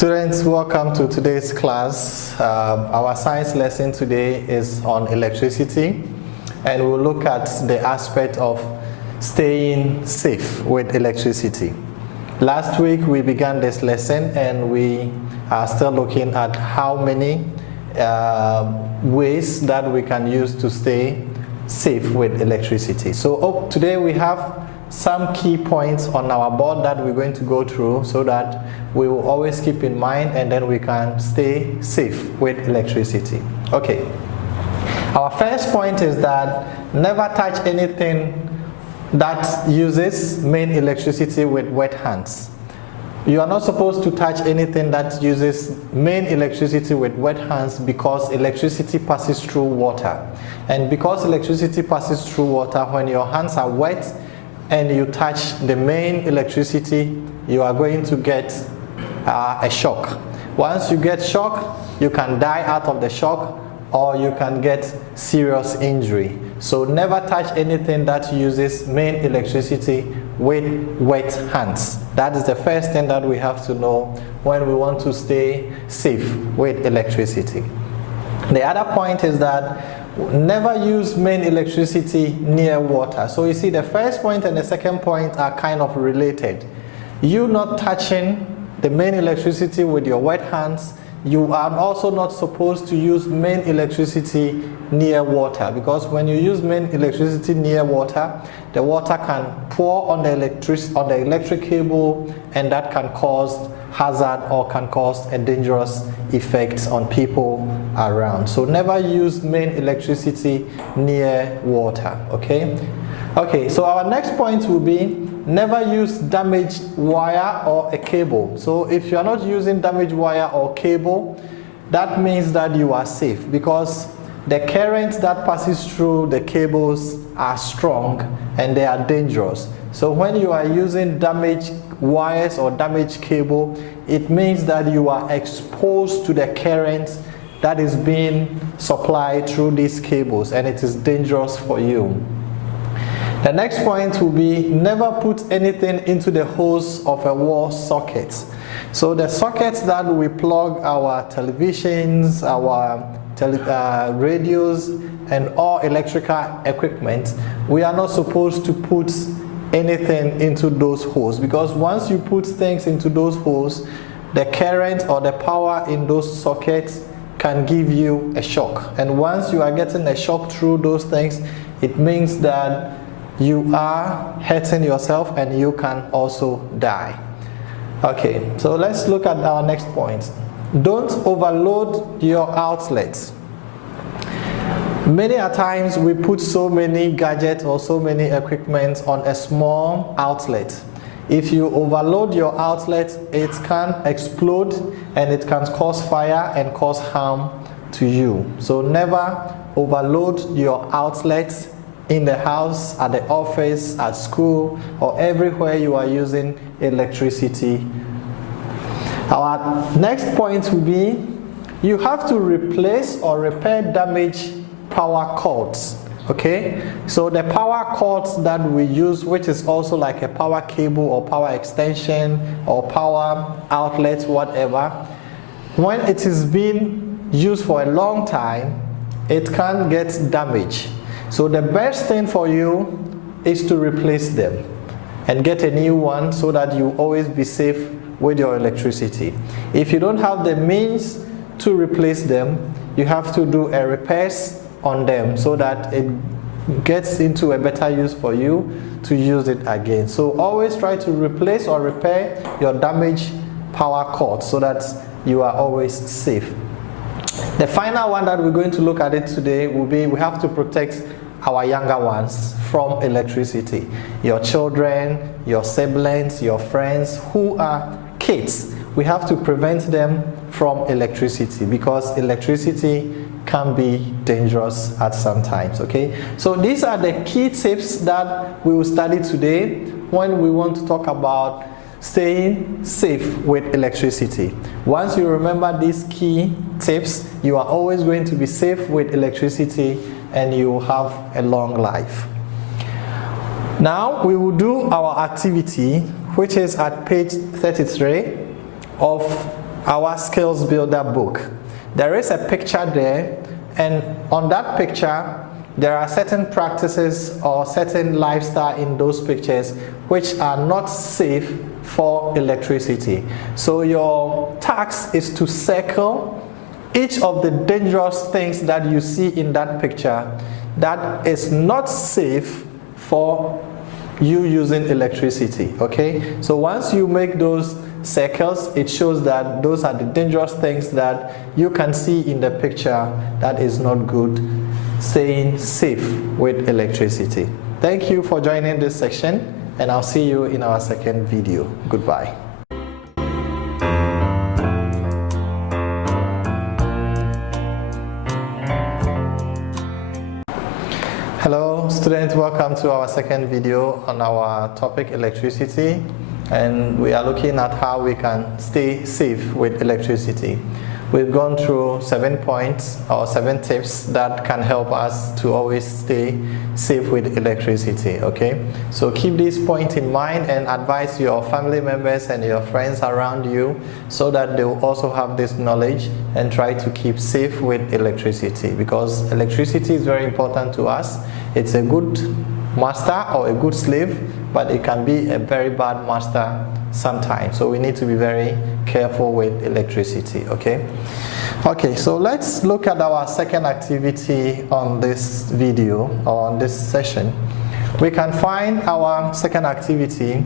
Students, welcome to today's class. Our science lesson today is on electricity, and we'll look at the aspect of staying safe with electricity. Last week we began this lesson, and we are still looking at how many ways that we can use to stay safe with electricity. So today we have some key points on our board that we're going to go through so that we will always keep in mind, and then we can stay safe with electricity. Okay. Our first point is that never touch anything that uses main electricity with wet hands. You are not supposed to touch anything that uses main electricity with wet hands, because electricity passes through water. And because electricity passes through water, when your hands are wet and you touch the main electricity, you are going to get a shock. Once you get shock, you can die out of the shock, or you can get serious injury. So never touch anything that uses main electricity with wet hands. That is the first thing that we have to know when we want to stay safe with electricity. The other point is that never use main electricity near water. So you see, the first point and the second point are kind of related. You not touching the main electricity with your wet hands, you are also not supposed to use main electricity near water, because when you use main electricity near water, the water can pour on the electric cable, and that can cause hazard or can cause a dangerous effect on people around. So never use main electricity near water. Okay, so our next point will be never use damaged wire or a cable. So if you are not using damaged wire or cable, that means that you are safe, because the currents that passes through the cables are strong and they are dangerous. So when you are using damaged wires or damaged cable, it means that you are exposed to the current that is being supplied through these cables, and it is dangerous for you. The next point will be never put anything into the hose of a wall socket. So the sockets that we plug our televisions, our radios, and all electrical equipment, we are not supposed to put anything into those holes, because once you put things into those holes, the current or the power in those sockets can give you a shock. And once you are getting a shock through those things, it means that you are hurting yourself and you can also die. Okay, so let's look at our next point. Don't overload your outlets. Many a times we put so many gadgets or so many equipment on a small outlet. If you overload your outlet, it can explode and it can cause fire and cause harm to you. So never overload your outlets in the house, at the office, at school, or everywhere you are using electricity. Our next point will be you have to replace or repair damaged power cords. Okay, so the power cords that we use, which is also like a power cable or power extension or power outlet, whatever, when it is being used for a long time, it can get damaged. So the best thing for you is to replace them and get a new one, so that you always be safe with your electricity. If you don't have the means to replace them, you have to do a repairs on them so that it gets into a better use for you to use it again. So always try to replace or repair your damaged power cord so that you are always safe. The final one that we're going to look at it today will be we have to protect our younger ones from electricity. Your children, your siblings, your friends who are kids, we have to prevent them from electricity, because electricity can be dangerous at some times. Okay, so these are the key tips that we will study today when we want to talk about staying safe with electricity. Once you remember these key tips, you are always going to be safe with electricity and you will have a long life. Now we will do our activity, which is at page 33 of our skills builder book. There is a picture there, and on that picture there are certain practices or certain lifestyle in those pictures which are not safe for electricity. So your task is to circle each of the dangerous things that you see in that picture that is not safe for you using electricity. Okay, so once you make those circles, it shows that those are the dangerous things that you can see in the picture that is not good, staying safe with electricity. Thank you for joining this section, and I'll see you in our second video. Goodbye. Hello students, welcome to our second video on our topic electricity, and we are looking at how we can stay safe with electricity. We've gone through 7 points or 7 tips that can help us to always stay safe with electricity. Okay, so keep these points in mind and advise your family members and your friends around you so that they will also have this knowledge and try to keep safe with electricity, because electricity is very important to us. It's a good master or a good slave, but it can be a very bad master sometimes. So we need to be very careful with electricity. Okay, so let's look at our second activity on this video or on this session. We can find our second activity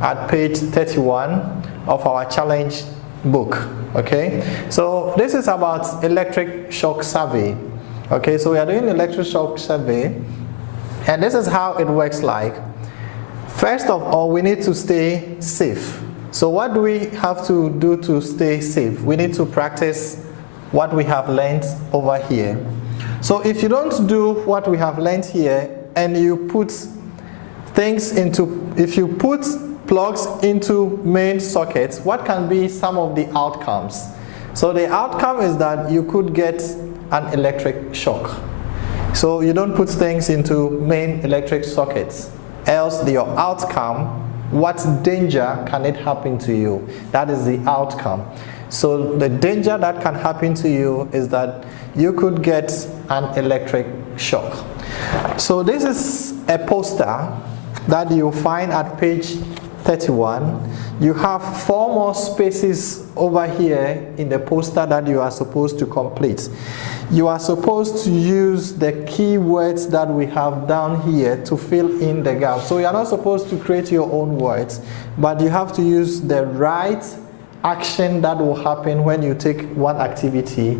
at page 31 of our challenge book. Okay, so this is about electric shock survey. Okay, so we are doing electric shock survey, and this is how it works like. First of all, we need to stay safe. So what do we have to do to stay safe? We need to practice what we have learned over here. So if you don't do what we have learned here and you put things into, if you put plugs into main sockets, what can be some of the outcomes? So the outcome is that you could get an electric shock. So you don't put things into main electric sockets, else your outcome, what danger can it happen to you? That is the outcome. So the danger that can happen to you is that you could get an electric shock. So this is a poster that you find at page 31. You have 4 more spaces over here in the poster that you are supposed to complete. You are supposed to use the keywords that we have down here to fill in the gap. So you are not supposed to create your own words, but you have to use the right action that will happen when you take one activity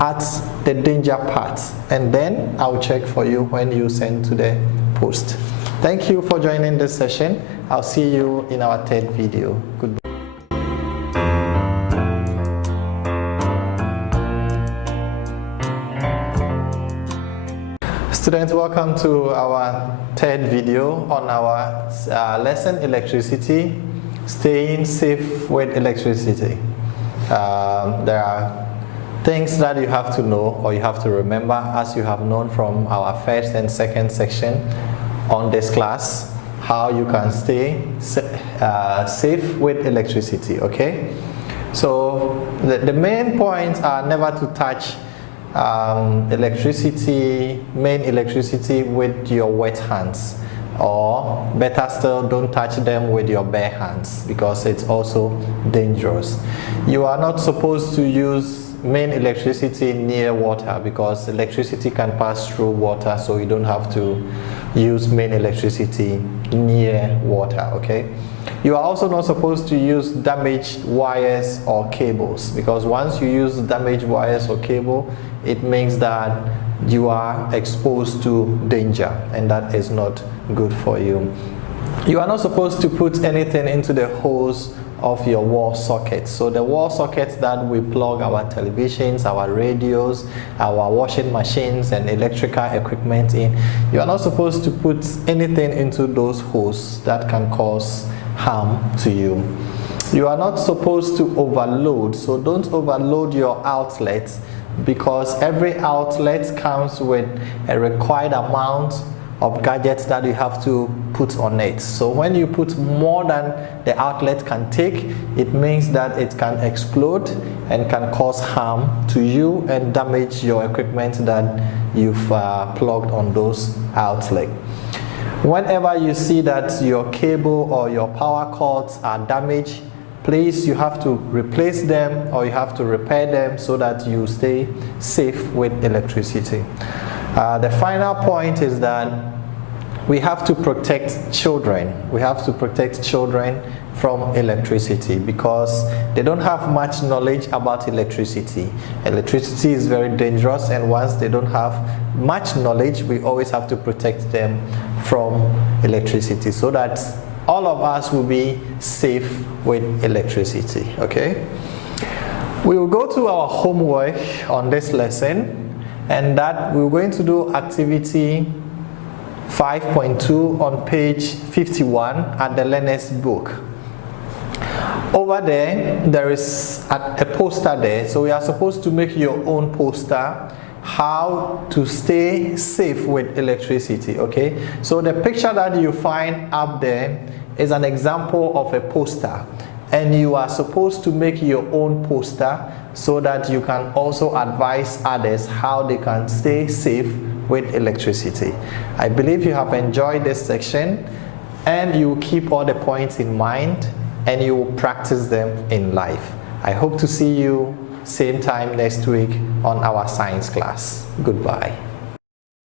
at the danger part, and then I'll check for you when you send to the post. Thank you for joining this session. I'll see you in our third video. Goodbye. Students, welcome to our third video on our lesson electricity, staying safe with electricity. There are things that you have to know or you have to remember, as you have known from our first and second section on this class, how you can stay safe with electricity. Okay, so the main points are never to touch main electricity with your wet hands, or better still, don't touch them with your bare hands, because it's also dangerous. You are not supposed to use main electricity near water, because electricity can pass through water, so you don't have to use main electricity near water. Okay, you are also not supposed to use damaged wires or cables, because once you use damaged wires or cable, it means that you are exposed to danger, and that is not good for you. You are not supposed to put anything into the holes of your wall sockets. So the wall sockets that we plug our televisions, our radios, our washing machines and electrical equipment in, you are not supposed to put anything into those holes that can cause harm to you. You are not supposed to overload, so don't overload your outlets, because every outlet comes with a required amount of gadgets that you have to put on it. So when you put more than the outlet can take, it means that it can explode and can cause harm to you and damage your equipment that you've plugged on those outlets. Whenever you see that your cable or your power cords are damaged, please, you have to replace them or you have to repair them so that you stay safe with electricity. The final point is that we have to protect children. We have to protect children from electricity because they don't have much knowledge about electricity. Electricity is very dangerous, and once they don't have much knowledge, we always have to protect them from electricity so that all of us will be safe with electricity. Okay? We will go to our homework on this lesson, and that we're going to do activity 5.2 on page 51 at the learner's book. Over there is a poster there, so we are supposed to make your own poster, how to stay safe with electricity. Okay, so the picture that you find up there is an example of a poster, and you are supposed to make your own poster so that you can also advise others how they can stay safe with electricity. I believe you have enjoyed this section, and you keep all the points in mind and you will practice them in life. I hope to see you same time next week on our science class. Goodbye.